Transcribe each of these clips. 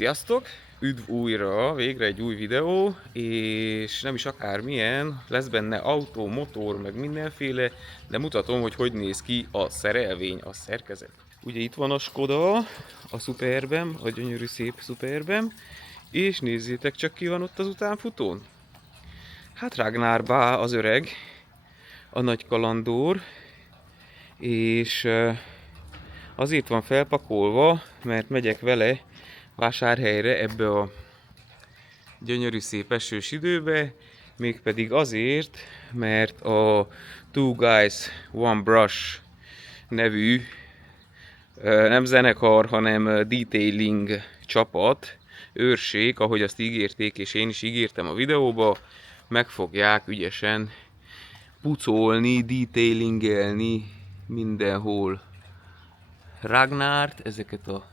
Sziasztok! Üdv újra, végre egy új videó, és nem is akármilyen, lesz benne autó, motor, meg mindenféle, de mutatom, hogy hogy néz ki a szerelvény, a szerkezet. Ugye itt van a Skoda, a Superbem, a gyönyörű szép Superbem, és nézzétek csak ki van ott az utánfutón. Hát Ragnar Bá az öreg, a nagy kalandor, és azért van felpakolva, mert megyek vele vásárhelyre ebbe a gyönyörű szép esős időbe, mégpedig azért, mert a Two Guys One Brush nevű nem zenekar, hanem detailing csapat, őrség, ahogy azt ígérték, és én is ígértem a videóba, meg fogják ügyesen pucolni, detailingelni mindenhol Ragnárt, ezeket a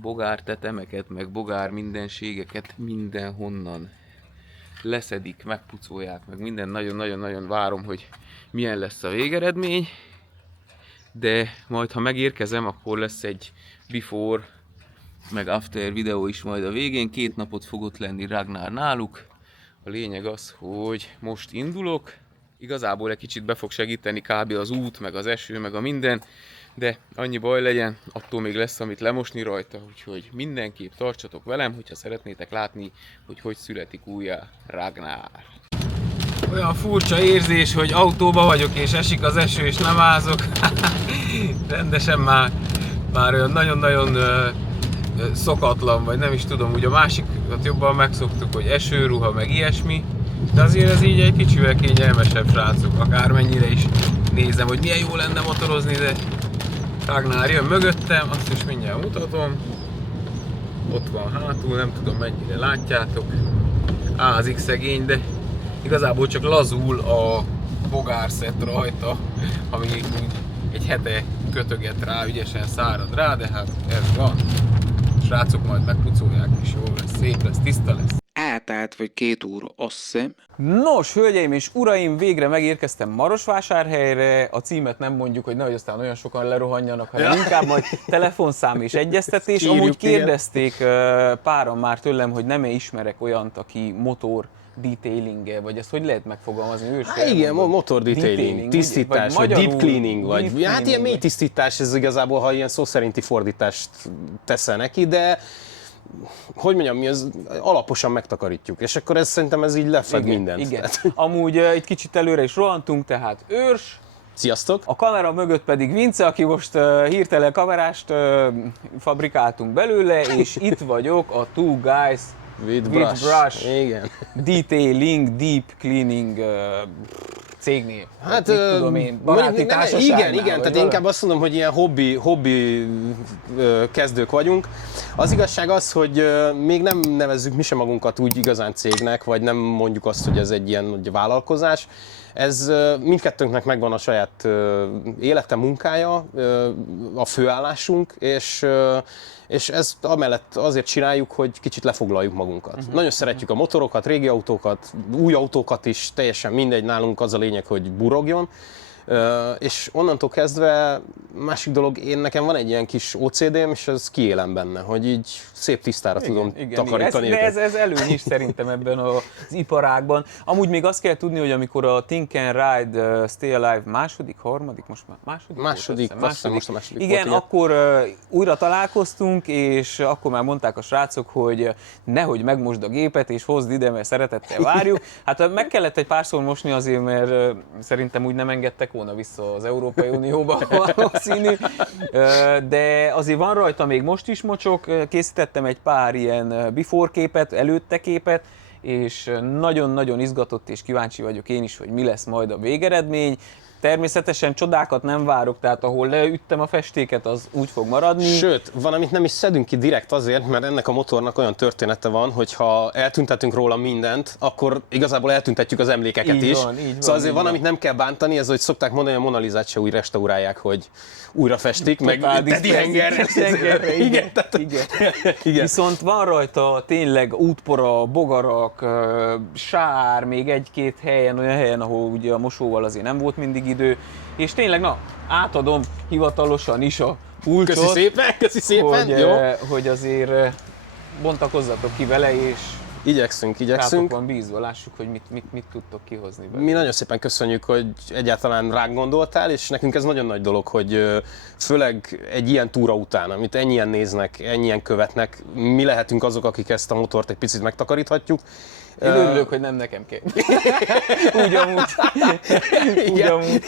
bogár tetemeket, meg bogár mindenségeket mindenhonnan leszedik, megpucolják, meg minden. Nagyon-nagyon-nagyon várom, hogy milyen lesz a végeredmény, de majd ha megérkezem, akkor lesz egy before meg after videó is majd a végén. 2 napot fog ott lenni Ragnar náluk. A lényeg az, hogy most indulok. Igazából egy kicsit be fog segíteni kb. Az út, meg az eső, meg a minden, de annyi baj legyen, attól még lesz, amit lemosni rajta, úgyhogy mindenképp tartsatok velem, hogyha szeretnétek látni, hogy hogy születik újjá Ragnar. Olyan furcsa érzés, hogy autóba vagyok és esik az eső és nem ázok. Rendesen már olyan nagyon-nagyon szokatlan, vagy nem is tudom, ugye a másikat jobban megszoktuk, hogy esőruha, meg ilyesmi, de azért ez így egy kicsivel kényelmesebb, srácok, akármennyire is nézem, hogy milyen jó lenne motorozni, de Ragnar jön mögöttem, azt is mindjárt mutatom. Ott van hátul, nem tudom mennyire látjátok. Ázik szegény, de igazából csak lazul a bogárszett rajta, ami egy hete kötöget rá, ügyesen szárad rá, de hát ez van. Srácok majd megpucolják, és jó lesz, szép lesz, tiszta lesz. Eltelt vagy 2 óra, azt hiszem. Nos, hölgyeim és uraim, végre megérkeztem Marosvásárhelyre. A címet nem mondjuk, hogy nehogy aztán olyan sokan lerohanjanak, hanem inkább majd telefonszám és egyeztetés. Amúgy kérdezték páran már tőlem, hogy nem-e ismerek olyant, aki motor detailing, vagy ezt hogy lehet megfogalmazni? Igen, motor detailing, tisztítás, vagy deep cleaning, vagy hát ilyen mély tisztítás, ez igazából, ha ilyen szó szerinti fordítást teszel neki, de hogy mondjam, mi az alaposan megtakarítjuk, és akkor ez szerintem ez így lefed mindent. Igen. Amúgy egy kicsit előre is rohantunk, tehát őrs. Sziasztok! A kamera mögött pedig Vince, aki most hirtelen kamerást fabrikáltunk belőle, és itt vagyok a Two Guys With brush. Igen. Detailing, deep cleaning cégnél. Hát tudom én, baráti társaságnál, igen, tehát inkább azt mondom, hogy ilyen hobbi kezdők vagyunk. Az igazság az, hogy még nem nevezzük mi sem magunkat úgy igazán cégnek, vagy nem mondjuk azt, hogy ez egy ilyen vállalkozás. Ez mindkettőnknek megvan a saját élete, munkája, a főállásunk, és ezt amellett azért csináljuk, hogy kicsit lefoglaljuk magunkat. Nagyon szeretjük a motorokat, régi autókat, új autókat is, teljesen mindegy, nálunk az a lényeg, hogy burogjon. És onnantól kezdve, másik dolog, nekem van egy ilyen kis OCD-m, és ez kiélem benne, hogy így szép tisztára tudom takarítani őket. Ez előny is szerintem ebben az iparágban. Amúgy még azt kell tudni, hogy amikor a Think and Ride Stay Alive harmadik, most már második. Most a második igen, volt, akkor újra találkoztunk, és akkor már mondták a srácok, hogy nehogy megmosd a gépet, és hozd ide, mert szeretettel várjuk. Hát meg kellett egy párszor mosni azért, mert szerintem úgy nem engedtek volna vissza az Európai Unióba valószínű, de azért van rajta még most is mocsok, készítettem egy pár ilyen before képet, előtte képet, és nagyon-nagyon izgatott és kíváncsi vagyok én is, hogy mi lesz majd a végeredmény. Természetesen csodákat nem várok, tehát ahol leüttem a festéket, az úgy fog maradni. Sőt, van, amit nem is szedünk ki direkt azért, mert ennek a motornak olyan története van, hogy ha eltüntetünk róla mindent, akkor igazából eltüntetjük az emlékeket így is. Van, szóval azért van, amit nem kell bántani, ez, hogy szokták mondani, hogy a Mona Lisát se úgy restaurálják, hogy újra festik, meg Teddy Hengerre. Igen. Viszont van rajta tényleg útpora, bogarak, sár, még egy-két helyen, olyan helyen, ahol ugye a mosóval azért nem volt mindig idő, és tényleg, na, átadom hivatalosan is a pulcsot. Köszi szépen, hogy, jó. Hogy azért bontakozzatok ki vele, és Igyekszünk. rátok van bízva, lássuk, hogy mit tudtok kihozni belőle. Mi nagyon szépen köszönjük, hogy egyáltalán ránk gondoltál, és nekünk ez nagyon nagy dolog, hogy főleg egy ilyen túra után, amit ennyien néznek, ennyien követnek, mi lehetünk azok, akik ezt a motort egy picit megtakaríthatjuk. Én örülök, hogy nem nekem kell.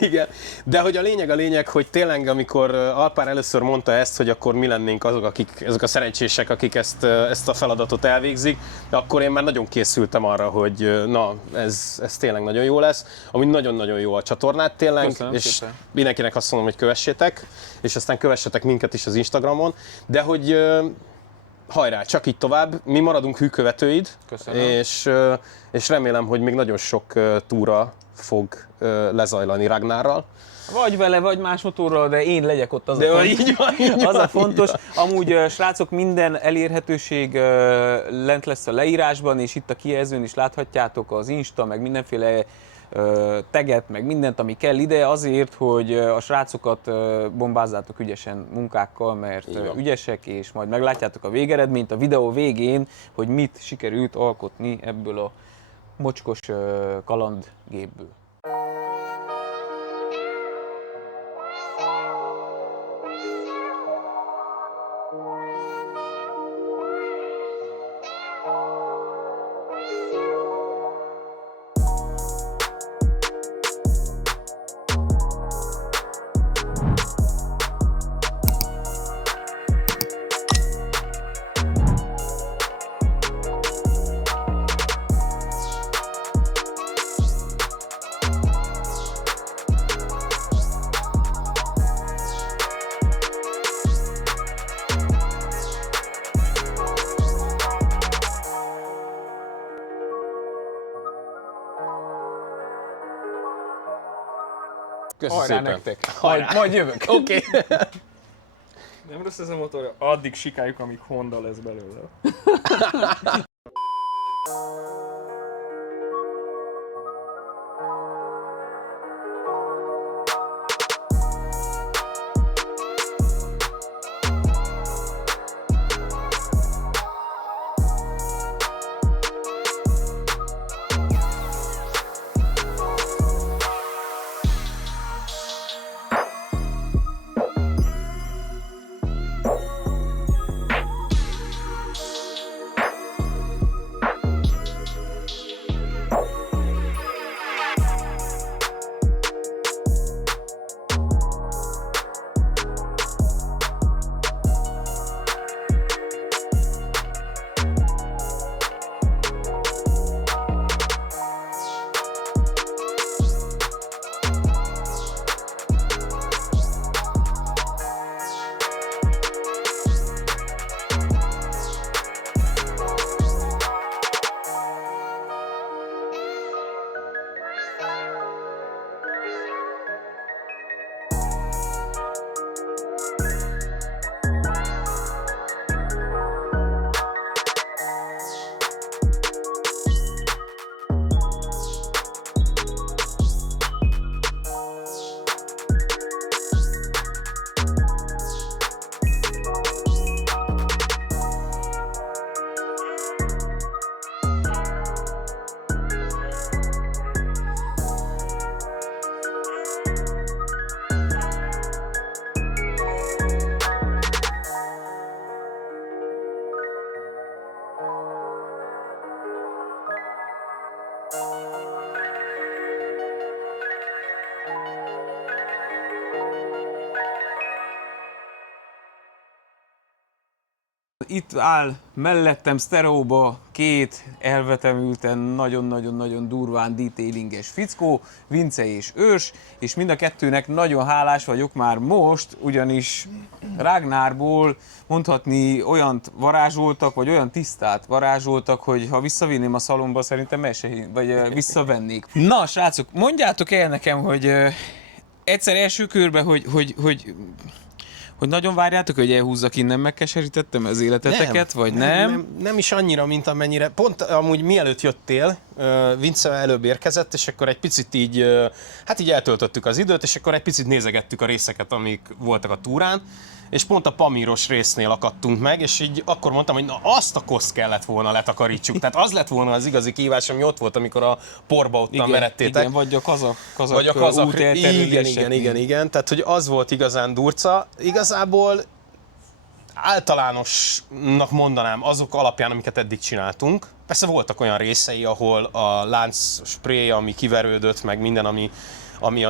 Igen. De hogy a lényeg, hogy tényleg, amikor Alpár először mondta ezt, hogy akkor mi lennénk azok, ezek a szerencsések, akik ezt a feladatot elvégzik, akkor én már nagyon készültem arra, hogy na, ez tényleg nagyon jó lesz. Ami nagyon-nagyon jó a csatornát tényleg, köszönöm és szépen. mindenkinek azt mondom, hogy kövessétek, és aztán kövessetek minket is az Instagramon, de hogy hajrá, csak így tovább, mi maradunk hűkövetőid, Köszönöm. és remélem, hogy még nagyon sok túra fog lezajlani Ragnárral. Vagy vele, vagy más motorral, de én legyek ott, az De a fontos. így van, Az a fontos. Amúgy srácok, minden elérhetőség lent lesz a leírásban, és itt a kijelzőn is láthatjátok az Insta, meg mindenféle teget, meg mindent, ami kell ide, azért, hogy a srácokat bombázzátok ügyesen munkákkal, mert ügyesek, és majd meglátjátok a végeredményt a videó végén, hogy mit sikerült alkotni ebből a mocskos kalandgépből. Köszönöm Hajrá szépen. nektek! Hajrá. Majd jövök! Oké. Nem rossz ez a motor, addig sikáljuk, amíg Honda lesz belőle. Itt áll mellettem sztereóba két elvetemülten, nagyon-nagyon-nagyon durván detailinges fickó, Vince és Őrs, és mind a kettőnek nagyon hálás vagyok már most, ugyanis Ragnárból mondhatni olyant varázsoltak, vagy olyan tisztát varázsoltak, hogy ha visszavinném a szalomba, szerintem vagy visszavennék. Na, srácok, mondjátok el nekem, hogy egyszer első körben, hogy nagyon várjátok, hogy elhúzzak innen, megkeserítettem az életeteket, vagy nem? Nem is annyira, mint amennyire. Pont amúgy mielőtt jöttél, Vince előbb érkezett, és akkor egy picit így, hát így eltöltöttük az időt, és akkor egy picit nézegettük a részeket, amik voltak a túrán, és pont a Pamíros résznél akadtunk meg, és így akkor mondtam, hogy na azt a koszt kellett volna letakarítsuk. Tehát az lett volna az igazi kihívás, ami ott volt, amikor a porba ottan meredtétek. Igen, vagy a kazak Vagy a kazak, út elterülések. igen. Tehát, hogy az volt igazán durca. Igazából általánosnak mondanám azok alapján, amiket eddig csináltunk. Persze voltak olyan részei, ahol a lánc spray, ami kiverődött, meg minden, ami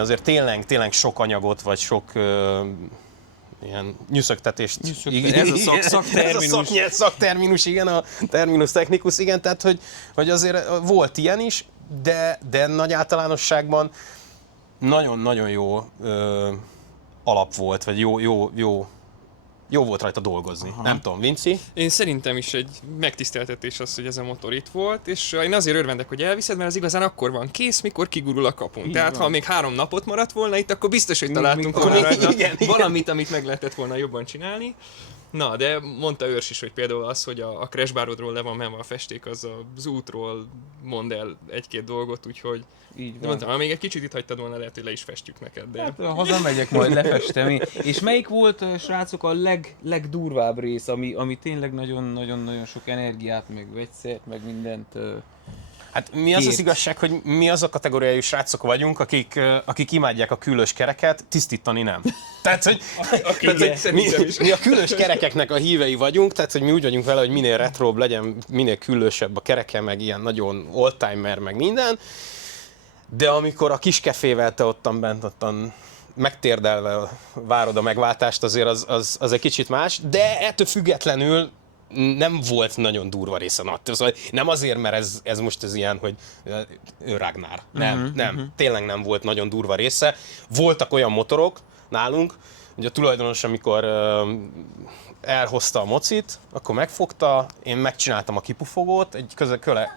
azért tényleg sok anyagot, vagy sok ilyen nyüszögtetést. Ez a szakterminus. Ez a szakterminus, igen, a terminus technicus, igen, tehát hogy azért volt ilyen is, de nagy általánosságban nagyon-nagyon jó alap volt, vagy jó volt rajta dolgozni. Aha. Nem tudom, Vinci? Én szerintem is egy megtiszteltetés az, hogy ez a motor itt volt, és én azért örvendek, hogy elviszed, mert az igazán akkor van kész, mikor kigurul a kapun. Igen. Tehát ha még 3 napot maradt volna itt, akkor biztos, hogy találtunk volna rajta valamit, amit meg lehetett volna jobban csinálni. Na, de mondta Őrs is, hogy például az, hogy a crash barodról le van menve a festék, az az útról mond el 1-2 dolgot, úgyhogy így de mondtam, ha még egy kicsit itt hagytad volna, lehet, hogy le is festjük neked. De... Hát, hazamegyek, majd lefestem. És melyik volt, srácok, a legdurvább rész, ami tényleg nagyon-nagyon sok energiát, meg vegyszert, meg mindent... Hát mi az igazság, hogy mi az a kategóriájú srácok vagyunk, akik imádják a küllős kereket, tisztítani nem. Tehát, hogy, mi a küllős kerekeknek a hívei vagyunk, tehát, hogy mi úgy vagyunk vele, hogy minél retrobb legyen, minél küllősebb a kereke, meg ilyen nagyon oldtimer, meg minden. De amikor a kis kefével te ottan bent, ottan megtérdelve várod a megváltást, azért az egy kicsit más, de ettől függetlenül nem volt nagyon durva része. Szóval nem azért, mert ez most ez ilyen, hogy Ragnar. Nem. Tényleg nem volt nagyon durva része. Voltak olyan motorok nálunk, hogy a tulajdonos, amikor elhozta a mocit, akkor megfogta, én megcsináltam a kipufogót, egy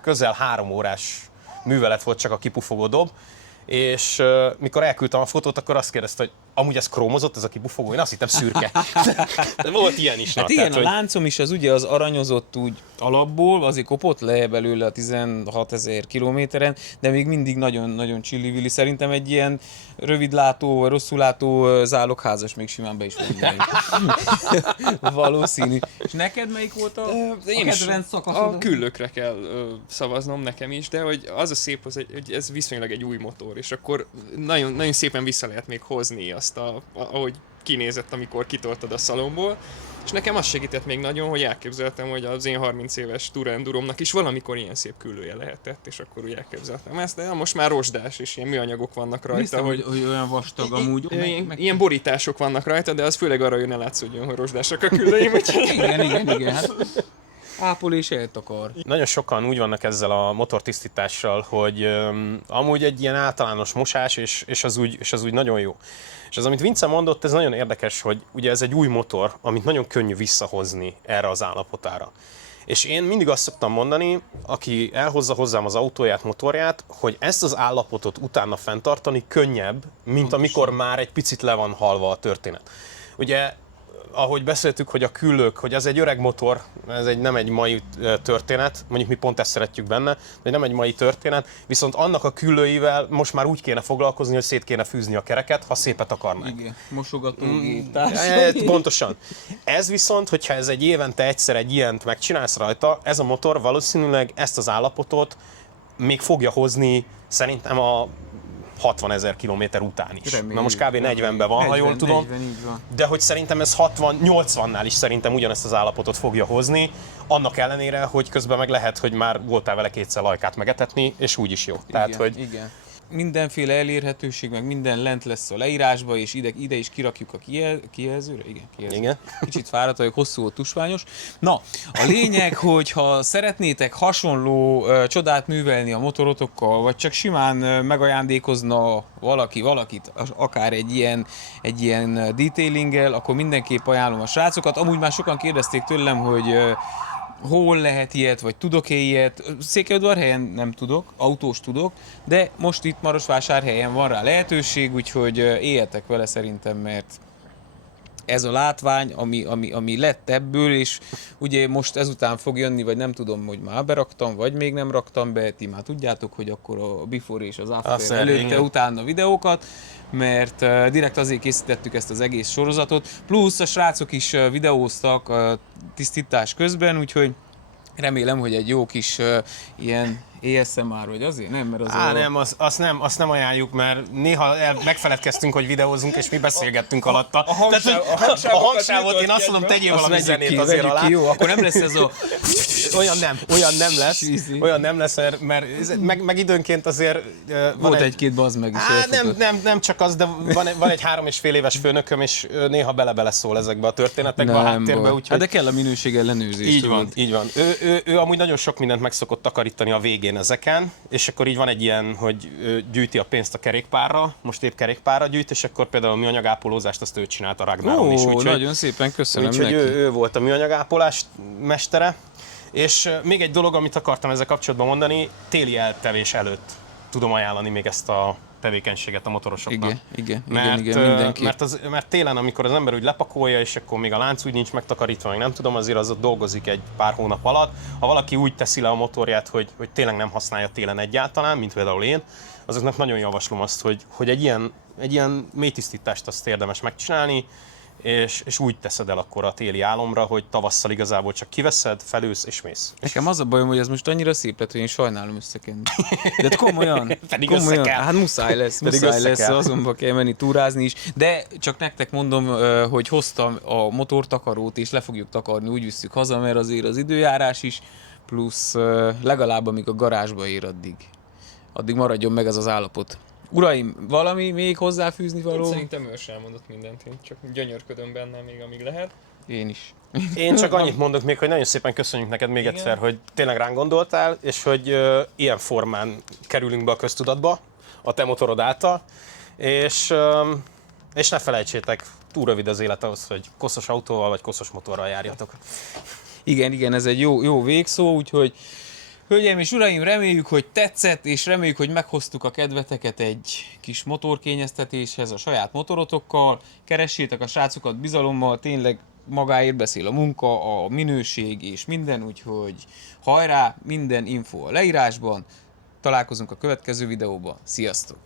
közel 3 órás művelet volt csak a kipufogó dob, és mikor elküldtem a fotót, akkor azt kérdezte, hogy amúgy ez krómozott, ez a kipufogó, én azt hittem szürke. De volt ilyen is. Hát igen, a láncom is az ugye az aranyozott úgy alapból, azért kopott le belőle a 16 000 kilométeren, de még mindig nagyon-nagyon csillivilli. Szerintem egy ilyen rövidlátó, vagy rosszulátó zálogházas még simán be is mondani. Valószínű. És neked melyik volt a kedvenc szakaszod? A küllőkre kell szavaznom nekem is, de hogy az a szép, hogy ez viszonylag egy új motor, és akkor nagyon, nagyon szépen vissza lehet még hozni azt, ahogy kinézett, amikor kitoltad a szalomból. És nekem az segített még nagyon, hogy elképzeltem, hogy az én 30 éves Tourer Enduromnak is valamikor ilyen szép küllője lehetett, és akkor úgy elképzeltem ezt, de most már rozsdás, és ilyen műanyagok vannak rajta. Biztos, hogy olyan vastag amúgy. Ilyen borítások vannak rajta, de az főleg arra, hogy ne látszódjon, hogy rozsdásak a küllőim. Igen. Hát ápol és eltakar. Nagyon sokan úgy vannak ezzel a motortisztítással, hogy amúgy egy ilyen általános mosás, és az úgy nagyon jó. És az, amit Vince mondott, ez nagyon érdekes, hogy ugye ez egy új motor, amit nagyon könnyű visszahozni erre az állapotára. És én mindig azt szoktam mondani, aki elhozza hozzám az autóját, motorját, hogy ezt az állapotot utána fenntartani könnyebb, mint amikor már egy picit le van halva a történet. Ugye, ahogy beszéltük, hogy a küllők, hogy ez egy öreg motor, nem egy mai történet, mondjuk mi pont ezt szeretjük benne, de nem egy mai történet, viszont annak a küllőivel most már úgy kéne foglalkozni, hogy szét kéne fűzni a kereket, ha szépet akarnánk. Igen, mosogatógép, Pontosan. Ez viszont, hogyha ez egy évente egyszer egy ilyent megcsinálsz rajta, ez a motor valószínűleg ezt az állapotot még fogja hozni szerintem a 60 000 kilométer után is. Reméljük, na most kb. 40-ben van, 40, ha jól tudom. 40, de hogy szerintem ez 60-80-nál is szerintem ugyanezt az állapotot fogja hozni, annak ellenére, hogy közben meg lehet, hogy már voltál vele 2-szer lajkát megetetni, és úgy is jó. Igen, tehát, hogy... igen. Mindenféle elérhetőség, meg minden lent lesz a leírásba, és ide is kirakjuk a kijelzőre. Igen. Kicsit fáradt vagyok, hosszú volt, tusványos. Na, a lényeg, hogy ha szeretnétek hasonló csodát művelni a motorotokkal, vagy csak simán megajándékozna valakit, akár egy ilyen detailinggel, akkor mindenképp ajánlom a srácokat. Amúgy már sokan kérdezték tőlem, hogy hol lehet ilyet, vagy tudok-e ilyet. Székelyudvarhelyen nem tudok, autós tudok, de most itt Marosvásárhelyen van rá lehetőség, úgyhogy éljetek vele szerintem, mert ez a látvány, ami lett ebből, és ugye most ezután fog jönni, vagy nem tudom, hogy már beraktam, vagy még nem raktam be, ti már tudjátok, hogy akkor a before és az after előtte, igen. utána videókat, mert direkt azért készítettük ezt az egész sorozatot, plusz a srácok is videóztak tisztítás közben, úgyhogy remélem, hogy egy jó kis ilyen ASMR, vagy azért? Nem, mert az Nem, azt nem ajánljuk, mert néha megfeledkeztünk, hogy videózunk, és mi beszélgettünk alatta. A hangsávot én azt mondom, tegyél valami zenét azért vegyük alá. ki, jó, akkor nem lesz ez a... Olyan nem lesz, mert meg időnként azért... Volt egy-két bazd meg is. Nem csak az, de van egy 3,5 éves főnököm, és néha bele szól ezekbe a történetekbe a háttérbe, úgyhogy... Hát de kell a minőség ellenőrzés. Így van. Ő amúgy nagyon sok mindent meg szokott takarítani a végén ezeken, és akkor így van egy ilyen, hogy gyűjti a pénzt a kerékpárra, most épp kerékpárra gyűjt, és akkor például a műanyagápolózást azt ő csinálta Ragnaron is. Úgyhogy, nagyon szépen köszönöm úgyhogy neki. ő volt a műanyagápolás mestere. És még egy dolog, amit akartam ezzel kapcsolatban mondani, téli eltevés előtt tudom ajánlani még ezt a tevékenységet a motorosoknak. Igen, mindenki. Mert télen, amikor az ember úgy lepakolja, és akkor még a lánc úgy nincs megtakarítva, meg nem tudom, azért az ott dolgozik egy pár hónap alatt. Ha valaki úgy teszi le a motorját, hogy tényleg nem használja télen egyáltalán, mint például én, azoknak nagyon javaslom azt, hogy egy ilyen mélytisztítást azt érdemes megcsinálni, és úgy teszed el akkor a téli álomra, hogy tavasszal igazából csak kiveszed, felülsz és mész. Nekem az a bajom, hogy ez most annyira szép lett, hogy én sajnálom összekenni. De komolyan. Pedig komolyan. össze kell. Hát muszáj lesz, azonba kell menni túrázni is. De csak nektek mondom, hogy hoztam a motortakarót, és le fogjuk takarni, úgy visszük haza, mert azért az időjárás is, plusz legalább amíg a garázsba ér addig maradjon meg ez az állapot. Uraim, valami még hozzáfűzni való? Szerintem ő sem elmondott mindent, én csak gyönyörködöm benne még amíg lehet. Én is. Én csak annyit mondok még, hogy nagyon szépen köszönjük neked még egyszer, hogy tényleg ránk gondoltál, és hogy ilyen formán kerülünk be a köztudatba, a te motorod által, és ne felejtsétek, túl rövid az élet ahhoz, hogy koszos autóval vagy koszos motorral járjatok. Igen, ez egy jó végszó, úgyhogy hölgyeim és uraim, reméljük, hogy tetszett, és reméljük, hogy meghoztuk a kedveteket egy kis motorkényeztetéshez a saját motorotokkal. Keressétek a srácokat bizalommal, tényleg magáért beszél a munka, a minőség és minden, úgyhogy hajrá, minden info a leírásban. Találkozunk a következő videóban. Sziasztok!